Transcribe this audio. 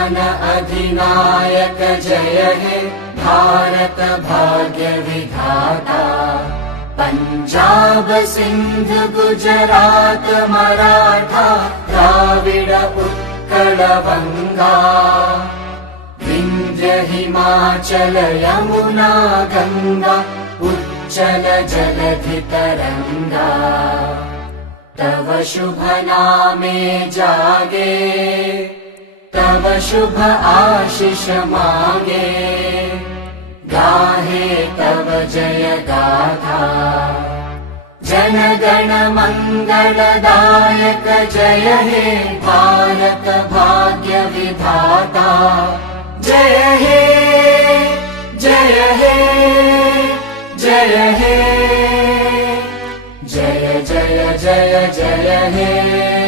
जन अधिनायक जय हे भारत भाग्य विधाता। पंजाब सिंध गुजरात मराठा द्राविड उत्कल बंगा। विंध्य हिमाचल यमुना गंगा उच्चल जलधि तरंगा। तव शुभ नामे जागे तव शुभ आशीष मागे। गाहे तव जय गाथा जन गण मंगलदायक जय हे भारत भाग्य विधाता। जय हे जय हे जय हे जय जय जय जय हे।